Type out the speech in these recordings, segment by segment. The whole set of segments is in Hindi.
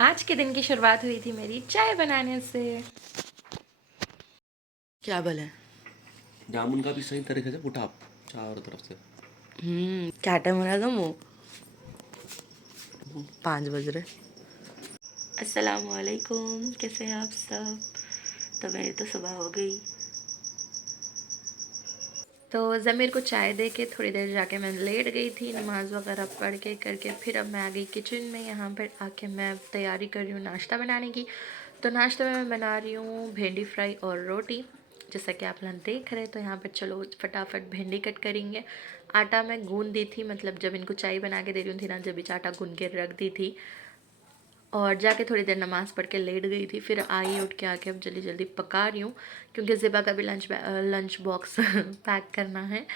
आज के दिन की शुरुआत हुई थी मेरी चाय बनाने से। क्या भला है? जामुन का भी सही तरीके से उठा चारों तरफ से। क्या टाइम हो रहा था वो? 5 बज रहे। अस्सलामुअलैकुम, कैसे हैं आप सब? तो मेरी तो सुबह हो गई। तो ज़मीर को चाय दे के थोड़ी देर जाके मैं लेट गई थी, नमाज़ वगैरह पढ़ के करके फिर अब मैं आ गई किचन में। यहाँ पर आके मैं तैयारी कर रही हूँ नाश्ता बनाने की। तो नाश्ते में मैं बना रही हूँ भिंडी फ्राई और रोटी, जैसा कि आप लोग देख रहे हैं। तो यहाँ पर चलो फटाफट भिंडी कट करेंगे। आटा मैं गूंद दी थी, मतलब जब इनको चाय बना के दे रही थी ना, जब भी आटा गूंद के रख दी थी। और जाके थोड़ी देर नमाज़ पढ़ के लेट गई थी, फिर आई उठ के आके अब जल्दी जल्दी पका रही हूँ, क्योंकि ज़िबा का भी लंच बॉक्स पैक करना है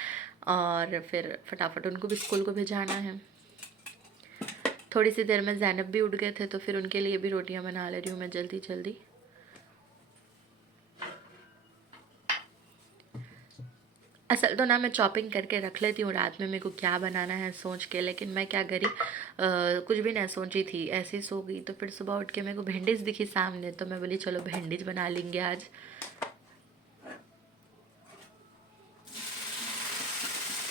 और फिर फटाफट उनको भी स्कूल को भेजाना है। थोड़ी सी देर में ज़ैनब भी उठ गए थे, तो फिर उनके लिए भी रोटियां बना ले रही हूँ मैं जल्दी जल्दी। असल तो ना मैं चॉपिंग करके रख लेती हूँ रात में मेरे को क्या बनाना है सोच के, लेकिन मैं क्या करी, कुछ भी नहीं सोची थी, ऐसे ही सो गई। तो फिर सुबह उठ के मेरे को भिंडीज दिखी सामने, तो मैं बोली चलो भिंडीज बना लेंगे आज।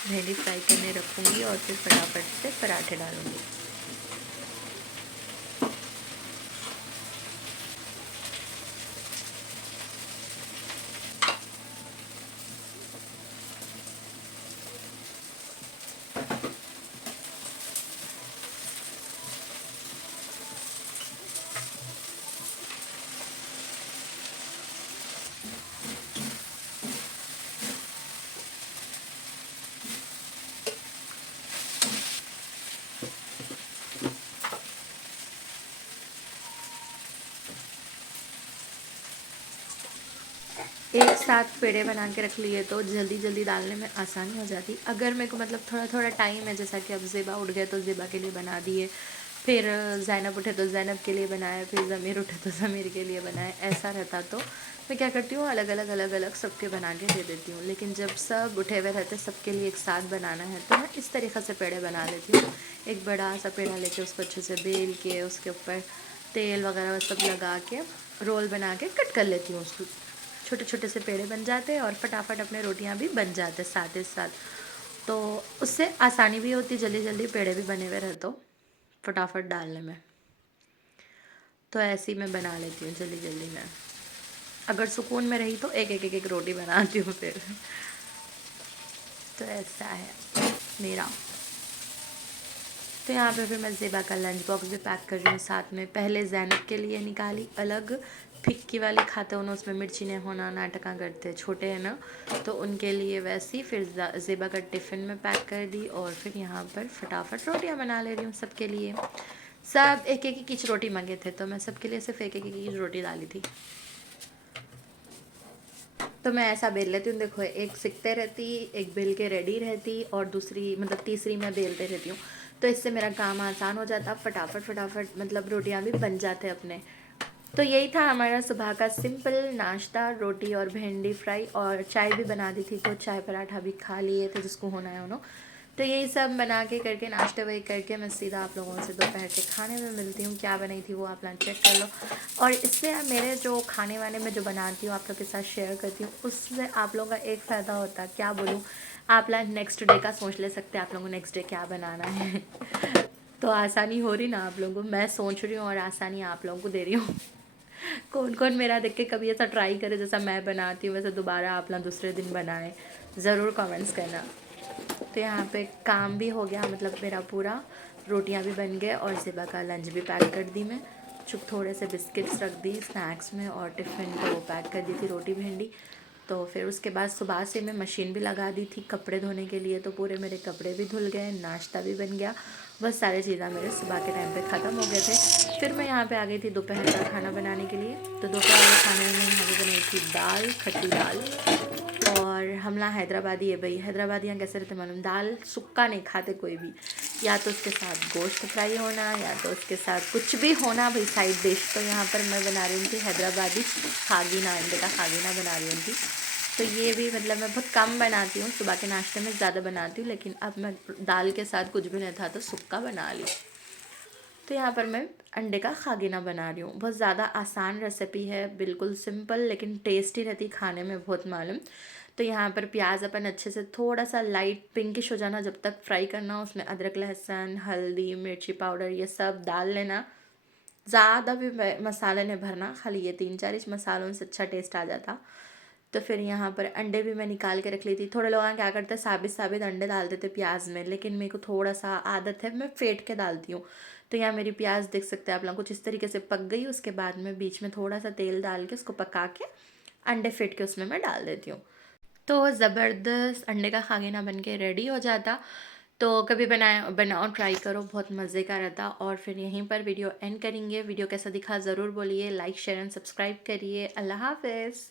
भिंडी फ्राई करने रखूँगी और फिर फटाफट से पराठे डालूँगी। एक साथ पेड़े बना के रख लिए तो जल्दी जल्दी डालने में आसानी हो जाती। अगर मेरे को मतलब थोड़ा थोड़ा टाइम है, जैसा कि अब ज़ेबा उठ गए तो ज़ेबा के लिए बना दिए, फिर ज़ैनब उठे तो ज़ैनब के लिए बनाए, फिर ज़मीर उठे तो ज़मीर के लिए बनाए, ऐसा रहता तो मैं क्या करती हूँ, अलग अलग सबके बना के दे देती हूँ। लेकिन जब सब उठे हुए रहते सबके लिए एक साथ बनाना है, तो मैं इस तरीक़े से पेड़े बना लेती हूँ। एक बड़ा सा पेड़ा लेके उसको अच्छे से बेल के उसके ऊपर तेल वगैरह सब लगा के रोल बना के कट कर लेती हूँ उसको। छोटे छोटे से पेड़े बन जाते हैं और फटाफट अपने रोटियां भी बन जाते साथ ही साथ। तो उससे आसानी भी होती, जल्दी जल्दी पेड़े भी बने हुए रहते हो फटाफट डालने में। तो ऐसे ही मैं बना लेती हूँ जल्दी जल्दी में। अगर सुकून में रही तो एक रोटी बनाती हूँ फिर। तो ऐसा है मेरा। तो यहाँ पे फिर मैं ज़ेबा का लंच बॉक्स भी पैक कर रही हूँ साथ में। पहले ज़ैनब के लिए निकाली अलग, फिक्की वाली खाते उन्हें, उसमें मिर्ची नहीं होना, नाटका करते छोटे हैं ना, तो उनके लिए वैसी। फिर ज़ेबा का टिफ़िन में पैक कर दी और फिर यहाँ पर फटाफट रोटियाँ बना ले रही हूँ सबके लिए। सब एक एक कीच रोटी मांगे थे, तो मैं सबके लिए सिर्फ एक कीच रोटी डाली थी। तो मैं ऐसा बेल लेती हूँ, देखो एक सिकते रहती, एक बेल के रेडी रहती और दूसरी मतलब तीसरी मैं बेलते रहती हूँ। तो इससे मेरा काम आसान हो जाता, फटाफट फटाफट मतलब रोटियाँ भी बन जाते अपने। तो यही था हमारा सुबह का सिंपल नाश्ता, रोटी और भिंडी फ्राई, और चाय भी बना दी थी, तो चाय पराठा भी खा लिए थे जिसको होना है उन्होंने। तो यही सब बना के करके नाश्ते वही करके मैं सीधा आप लोगों से दोपहर के खाने में मिलती हूँ। क्या बनाई थी वो आप लोग चेक कर लो। और इससे मेरे जो खाने वाने में जो बनाती हूँ आप लोग के साथ शेयर करती हूँ, उससे आप लोगों का एक फ़ायदा होता है, क्या बोलूँ, आप लोग नेक्स्ट डे का सोच ले सकते हैं आप लोगों को नेक्स्ट डे क्या बनाना है। तो आसानी हो रही ना आप लोगों को, मैं सोच रही हूँ और आसानी आप लोगों को दे रही हूँ। कौन कौन मेरा देख के कभी ऐसा ट्राई करे जैसा मैं बनाती हूँ वैसे दोबारा आप लोग दूसरे दिन बनाएं, ज़रूर कमेंट्स करना। तो यहाँ पे काम भी हो गया, मतलब मेरा पूरा रोटियाँ भी बन गए और ज़ेबा का लंच भी पैक कर दी मैं। चुप थोड़े से बिस्किट्स रख दी स्नैक्स में और टिफ़िन को पैक कर दी थी रोटी भिंडी। तो फिर उसके बाद सुबह से मैं मशीन भी लगा दी थी कपड़े धोने के लिए, तो पूरे मेरे कपड़े भी धुल गए, नाश्ता भी बन गया, बस सारी चीज़ें मेरे सुबह के टाइम पे ख़त्म हो गए थे। फिर मैं यहाँ पे आ गई थी दोपहर का खाना बनाने के लिए। तो दोपहर वाले खाने में यहाँ पे बनाई थी दाल, खट्टी दाल, और हमला हैदराबादी है भाई। हैदराबादियाँ कैसे रहते मालूम, दाल सुक्का नहीं खाते कोई भी, या तो उसके साथ गोश्त फ्राई होना या तो उसके साथ कुछ भी होना भाई साइड डिश। तो यहाँ पर मैं बना रही थी हैदराबादी खागीना, अंडे का खागीना बना रही थी। तो ये भी मतलब मैं बहुत कम बनाती हूँ, सुबह के नाश्ते में ज़्यादा बनाती हूँ, लेकिन अब मैं दाल के साथ कुछ भी नहीं था तो सुक्का बना ली। तो यहाँ पर मैं अंडे का खागिना बना रही हूँ। बहुत ज़्यादा आसान रेसिपी है, बिल्कुल सिंपल लेकिन टेस्टी रहती खाने में, बहुत मालूम। तो यहाँ पर प्याज अपन अच्छे से थोड़ा सा लाइट पिंकिश हो जाना जब तक फ्राई करना, उसमें अदरक लहसुन हल्दी मिर्ची पाउडर ये सब डाल लेना। ज़्यादा भी मसाले नहीं भरना, खाली ये 3-4 इस मसालों से अच्छा टेस्ट आ जाता। तो फिर यहाँ पर अंडे भी मैं निकाल के रख ली थी। थोड़े लोग क्या करते हैं साबित साबित अंडे डाल देते प्याज में, लेकिन मेरे को थोड़ा सा आदत है, मैं फेंट के डालती हूँ। तो यहाँ मेरी प्याज देख सकते हैं आप लोग कुछ इस तरीके से पक गई। उसके बाद में बीच में थोड़ा सा तेल डाल के उसको पका के अंडे फेंट के उसमें मैं डाल देती हूँ। तो ज़बरदस्त अंडे का खागिना बन के रेडी हो जाता। तो कभी बनाओ ट्राई करो, बहुत मज़े का रहता। और फिर यहीं पर वीडियो एंड करेंगे। वीडियो कैसा दिखा ज़रूर बोलिए, लाइक शेयर एंड सब्सक्राइब करिए। अल्लाह हाफ़िज़।